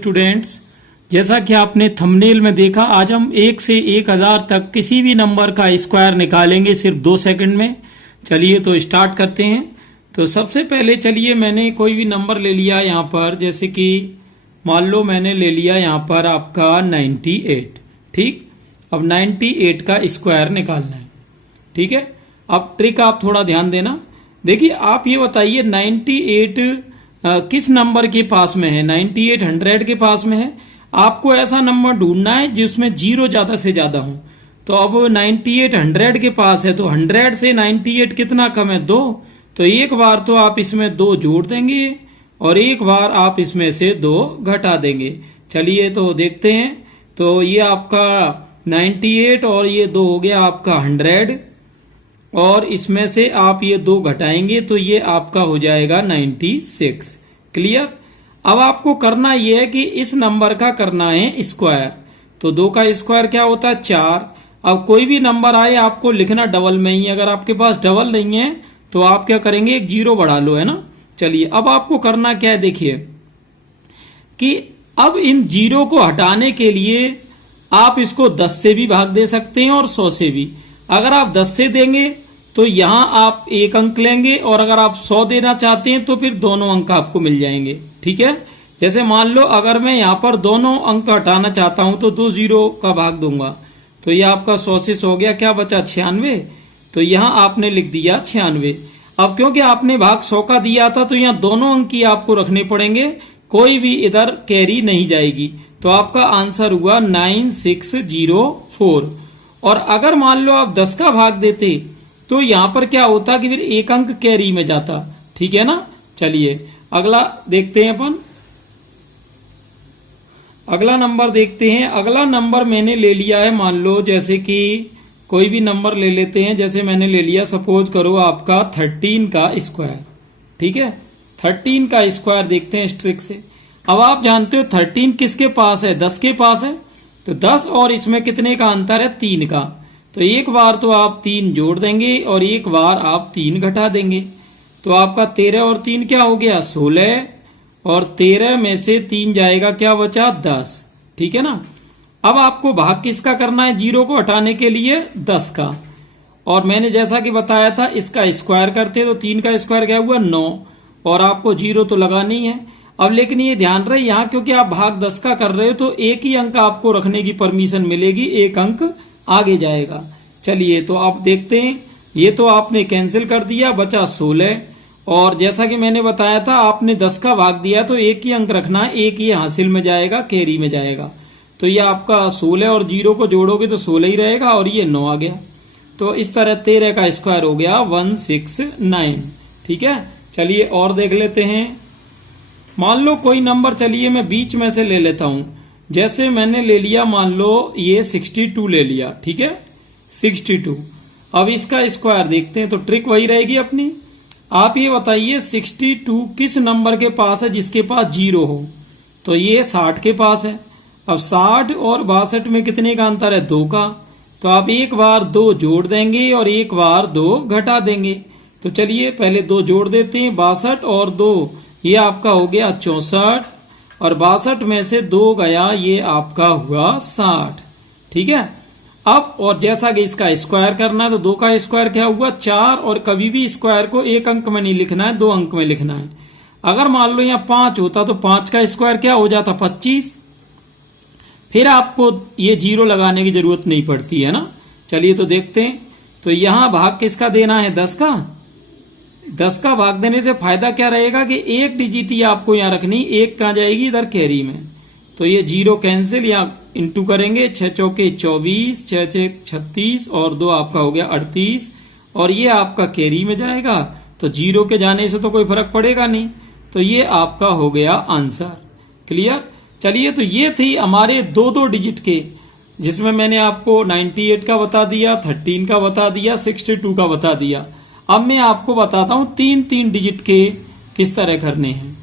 Students, जैसा कि आपने थंबनेल में देखा, आज हम 1 से 1000 तक किसी भी नंबर का स्क्वायर निकालेंगे सिर्फ 2 सेकंड में। चलिए तो स्टार्ट करते हैं। तो सबसे पहले चलिए मैंने कोई भी नंबर ले लिया यहाँ पर, जैसे कि मान लो मैंने ले लिया यहाँ पर आपका 98। ठीक, अब 98 का स्क्वायर निकालना है। ठीक है, अब ट्रिक आप थोड़ा ध्यान देना। देखिए आप ये बताइए 98 किस नंबर के पास में है। 98 100 के पास में है। आपको ऐसा नंबर ढूंढना है जिसमें जीरो ज्यादा से ज्यादा हो। तो अब 98 100 के पास है, तो 100 से 98 कितना कम है? 2। तो एक बार तो आप इसमें 2 जोड़ देंगे और एक बार आप इसमें से 2 घटा देंगे। चलिए तो देखते हैं। तो ये आपका 98 और ये 2 हो गया आपका 100, और इसमें से आप ये 2 घटाएंगे तो ये आपका हो जाएगा 96। क्लियर। अब आपको करना ये है कि इस नंबर का करना है स्क्वायर। तो 2 का स्क्वायर क्या होता है? 4। अब कोई भी नंबर आए आपको लिखना डबल में ही। अगर आपके पास डबल नहीं है तो आप क्या करेंगे, एक 0 बढ़ा लो, है ना। चलिए अब आपको करना क्या है, देखिए कि अब इन 0 को हटाने के लिए आप इसको 10 से भी भाग दे सकते हैं और 100 से भी। अगर आप 10 से देंगे तो यहां आप 1 अंक लेंगे, और अगर आप 100 देना चाहते हैं तो फिर दोनों अंक आपको मिल जाएंगे। ठीक है, जैसे मान लो अगर मैं यहां पर दोनों अंक हटाना चाहता हूं तो 2 0 का भाग दूंगा, तो ये आपका 100 से 100 गया, क्या बचा? 96। तो यहां आपने लिख दिया 96। अब क्योंकि आपने भाग 100 का दिया था तो यहां दोनों अंक ही आपको रखने पड़ेंगे, कोई भी इधर कैरी नहीं जाएगी। तो आपका आंसर हुआ 9604। और अगर मान लो आप 10 का भाग देते तो यहां पर क्या होता कि फिर 1 अंक कैरी में जाता। ठीक है ना। चलिए अगला देखते हैं अपन। अगला नंबर देखते हैं। अगला नंबर मैंने ले लिया है, मान लो जैसे कि कोई भी नंबर ले लेते हैं। जैसे मैंने ले लिया, सपोज करो आपका 13 का स्क्वायर। ठीक है, 13 का स्क्वायर देखते हैं इस ट्रिक से। अब आप जानते हो 13 किसके पास है? 10 के पास है। तो 10 और इसमें कितने का अंतर है? 3 का। तो एक बार तो आप 3 जोड़ देंगे और एक बार आप 3 घटा देंगे। तो आपका 13 और 3 क्या हो गया? 16। और 13 में से 3 जाएगा, क्या बचा? 10। ठीक है ना। अब आपको भाग किसका करना है? 0 को हटाने के लिए 10 का। और मैंने जैसा कि बताया था इसका स्क्वायर करते तो 3 का स्क्वायर क्या हुआ? 9। और आपको 0 तो लगानी है। अब लेकिन ये ध्यान रहे यहाँ क्योंकि आप भाग 10 का कर रहे हो तो एक ही अंक आपको रखने की परमिशन मिलेगी, एक अंक आगे जाएगा। चलिए तो आप देखते हैं, ये तो आपने कैंसिल कर दिया, बचा 16। और जैसा कि मैंने बताया था आपने 10 का भाग दिया तो एक ही अंक रखना है, एक ही हासिल में जाएगा, कैरी में जाएगा। तो ये आपका 16 और 0 को जोड़ोगे तो 16 ही रहेगा और ये 9 आ गया। तो इस तरह 13 का स्क्वायर हो गया 169। ठीक है, चलिए और देख लेते हैं। मान लो कोई नंबर, चलिए मैं बीच में से ले लेता हूं। जैसे मैंने ले लिया, मान लो ये 62 ले लिया। ठीक है, 62। अब इसका स्क्वायर देखते हैं। तो ट्रिक वही रहेगी अपनी। आप ये बताइए 62 किस नंबर के पास है जिसके पास 0 हो? तो ये 60 के पास है। अब 60 और 62 में कितने का अंतर है? 2 का। तो आप एक बार 2 जोड़ देंगे और एक बार 2 घटा देंगे। तो चलिए पहले 2 जोड़ देते हैं। 62 और 2 ये आपका हो गया 64, और 62 में से 2 गया, ये आपका हुआ 60। ठीक है। अब और जैसा कि इसका स्क्वायर करना है तो 2 का स्क्वायर क्या हुआ? 4। और कभी भी स्क्वायर को एक अंक में नहीं लिखना है, 2 अंक में लिखना है। अगर मान लो यहाँ 5 होता तो 5 का स्क्वायर क्या हो जाता? 25। फिर आपको ये 0 लगाने की जरूरत नहीं पड़ती है ना। चलिए तो देखते हैं। तो यहां भाग किसका देना है? 10 का। 10 का भाग देने से फायदा क्या रहेगा कि एक डिजिट ही आपको यहां रखनी, एक कहां जाएगी? इधर कैरी में। तो ये 0 कैंसिल, यहाँ इंटू करेंगे। 6 चौके 24, 6 6 36 और 2 आपका हो गया 38, और ये आपका कैरी में जाएगा। तो 0 के जाने से तो कोई फर्क पड़ेगा नहीं। तो ये आपका हो गया आंसर। क्लियर। चलिए तो ये थी हमारे 2 डिजिट के, जिसमें मैंने आपको 98 का बता दिया, 13 का बता दिया, 62 का बता दिया। अब मैं आपको बताता हूं 3 डिजिट के किस तरह करने हैं।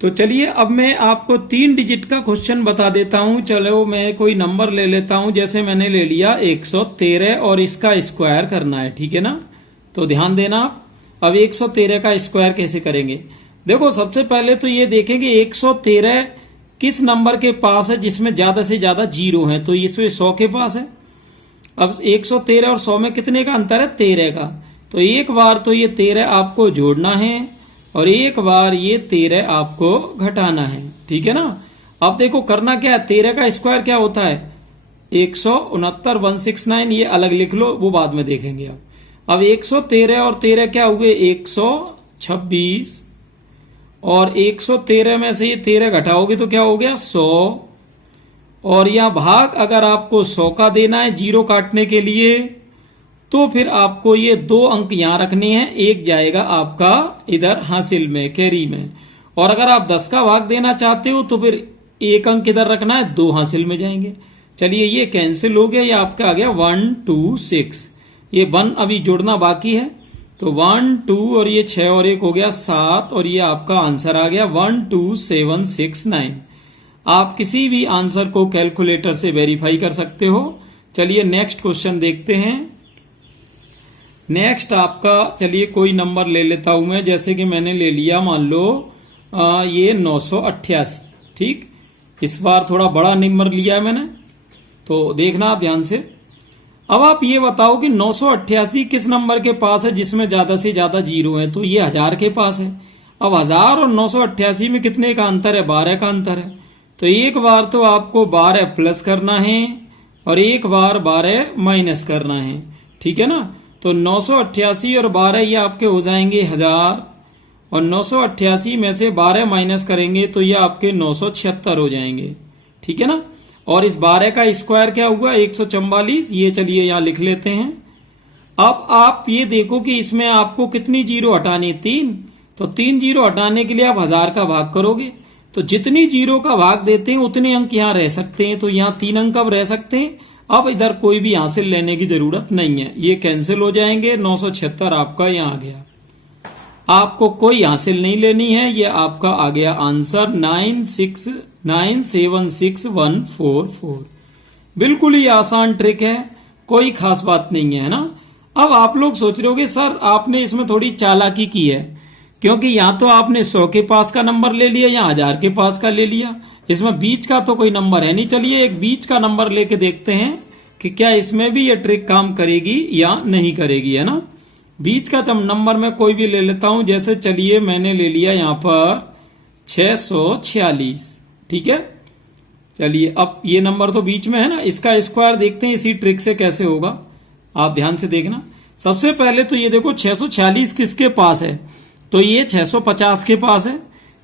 तो चलिए अब मैं आपको 3 डिजिट का क्वेश्चन बता देता हूं। चलो मैं कोई नंबर ले लेता हूं। जैसे मैंने ले लिया 113 और इसका स्क्वायर करना है। ठीक है ना। तो ध्यान देना आप। अब 113 का स्क्वायर कैसे करेंगे? देखो सबसे पहले तो ये देखेंगे 113 किस नंबर के पास है जिसमें ज्यादा से ज्यादा जीरो है, तो इसमें 100 के पास है। अब 113 और 100 में कितने का अंतर है, 13 का। तो एक बार तो ये 13 आपको जोड़ना है और एक बार ये 13 आपको घटाना है, ठीक है ना। अब देखो करना क्या है, 13 का स्क्वायर क्या होता है 169, 169, ये अलग लिख लो, वो बाद में देखेंगे। अब 113 और 13 क्या हुए 126, और 113 में से ये 13 घटाओगे तो क्या हो गया 100, और यह भाग अगर आपको 100 का देना है जीरो काटने के लिए, तो फिर आपको ये 2 अंक यहां रखने हैं, एक जाएगा आपका इधर हासिल में, कैरी में, और अगर आप 10 का भाग देना चाहते हो तो फिर 1 अंक इधर रखना है, 2 हासिल में जाएंगे। चलिए ये कैंसिल हो गया, ये आपका आ गया 1 2 6, ये 1 अभी जोड़ना बाकी है, तो 1 2 और ये 6 और 1 हो गया 7, और ये आपका आंसर आ गया 12769। आप किसी भी आंसर को कैलकुलेटर से वेरीफाई कर सकते हो। चलिए नेक्स्ट क्वेश्चन देखते हैं। नेक्स्ट आपका, चलिए कोई नंबर ले लेता हूं मैं, जैसे कि मैंने ले लिया मान लो ये 988, ठीक। इस बार थोड़ा बड़ा नंबर लिया है मैंने, तो देखना आप ध्यान से। अब आप ये बताओ कि 988 किस नंबर के पास है जिसमें ज्यादा से ज्यादा जीरो है, तो ये 1000 के पास है। अब 1000 और 988 में कितने का अंतर है, 12 का अंतर है। तो एक बार तो आपको 12 प्लस करना है और एक बार 12 माइनस करना है, ठीक है ना। तो 988 और 12 ये आपके हो जाएंगे 1000, और 988 में से 12 माइनस करेंगे तो ये आपके 976 हो जाएंगे, ठीक है ना। और इस 12 का स्क्वायर क्या हुआ 144, ये चलिए यहां लिख लेते हैं। अब आप ये देखो कि इसमें आपको कितनी जीरो हटानी, 3, तो 3 जीरो हटाने के लिए आप 1000 का भाग करोगे, तो जितनी जीरो का भाग देते हैं उतने अंक यहां रह सकते हैं, तो यहां 3 अंक अब रह सकते हैं। अब इधर कोई भी हासिल लेने की जरूरत नहीं है, ये कैंसिल हो जाएंगे, 976 आपका यहां आ गया। आपको कोई हासिल नहीं लेनी है, ये आपका आ गया आंसर 9676144। बिल्कुल ही आसान ट्रिक है, कोई खास बात नहीं है ना। अब आप लोग सोच रहे होगे सर आपने इसमें थोड़ी चालाकी की है, क्योंकि यहां तो आपने 100 के पास का नंबर ले लिया या 1000 के पास का ले लिया, इसमें बीच का तो कोई नंबर है नहीं। चलिए एक बीच का नंबर लेके देखते हैं कि क्या इसमें भी ये ट्रिक काम करेगी या नहीं करेगी, है ना। बीच का तो नंबर मैं कोई भी ले लेता हूं, जैसे चलिए मैंने ले लिया यहां पर 646, ठीक है। चलिए अब ये नंबर तो बीच में है ना, इसका स्क्वायर देखते हैं इसी ट्रिक से कैसे होगा, आप ध्यान से देखना। सबसे पहले तो ये देखो 646 किसके पास है, तो ये 650 के पास है।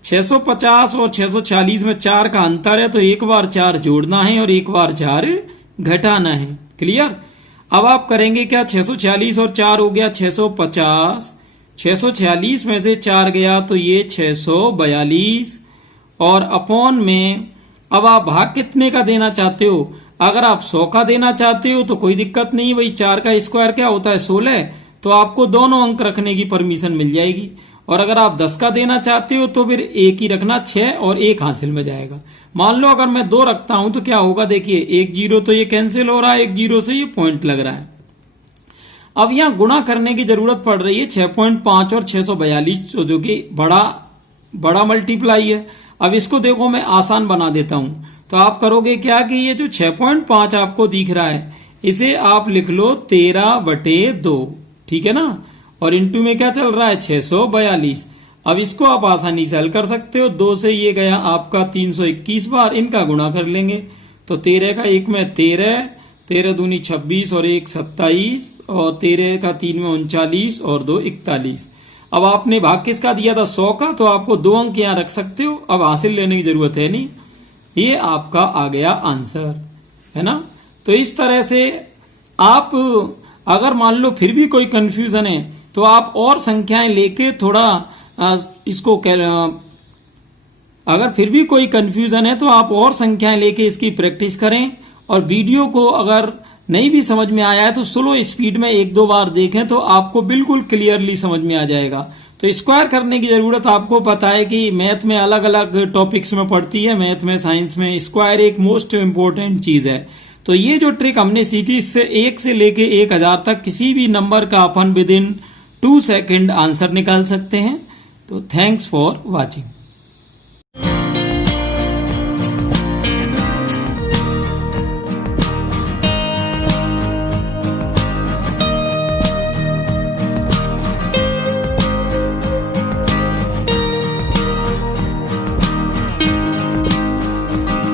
650 और 640 में 4 का अंतर है, तो एक बार 4 जोड़ना है और एक बार 4 घटाना है, क्लियर। अब आप करेंगे क्या, 646 और 4 हो गया 650, 646 में से 4 गया तो ये 642, और अपॉन में अब आप भाग कितने का देना चाहते हो, अगर आप 100 का देना चाहते हो तो कोई दिक्कत नहीं, वही 4 का स्क्वायर क्या होता है 16, तो आपको दोनों अंक रखने की परमिशन मिल जाएगी। और अगर आप 10 का देना चाहते हो तो फिर एक ही रखना, 6 और 1 हासिल में जाएगा। मान लो अगर मैं 2 रखता हूं तो क्या होगा, देखिए 1 जीरो तो ये कैंसिल हो रहा है, 1 जीरो से ये पॉइंट लग रहा है। अब यहां गुणा करने की जरूरत पड़ रही है, 6.5 और 642 जो कि बड़ा मल्टीप्लाई है। अब इसको देखो मैं आसान बना देता हूं, तो आप करोगे क्या कि ये जो 6.5 आपको दिख रहा है इसे आप लिख लो 13/2, ठीक है ना, और इंटू में क्या चल रहा है 642। अब इसको आप आसानी से हल कर सकते हो, 2 से ये गया आपका 321 बार, इनका गुणा कर लेंगे तो 13 का 1 में 13, 13 दूनी 26 और 1 27, और 13 का 3 में 39 और 2 41। अब आपने भाग किसका दिया था 100 का, तो आपको 2 अंक यहां रख सकते हो, अब हासिल लेने की जरूरत है नहीं। ये आपका आ गया आंसर, है ना। तो इस तरह से आप अगर मान लो फिर भी कोई कंफ्यूजन है तो आप और संख्याएं लेके थोड़ा इसको अगर फिर भी कोई कंफ्यूजन है तो आप और संख्याएं लेके इसकी प्रैक्टिस करें, और वीडियो को अगर नहीं भी समझ में आया है तो स्लो स्पीड में 1-2 बार देखें तो आपको बिल्कुल क्लियरली समझ में आ जाएगा। तो स्क्वायर करने की जरूरत आपको पता है कि मैथ में अलग अलग टॉपिक्स में पड़ती है, मैथ में साइंस में स्क्वायर एक मोस्ट इंपोर्टेंट चीज है। तो ये जो ट्रिक हमने सीखी, इससे 1 से लेके 1000 तक किसी भी नंबर का अपन विद इन 2 सेकेंड आंसर निकाल सकते हैं। तो थैंक्स फॉर वॉचिंग।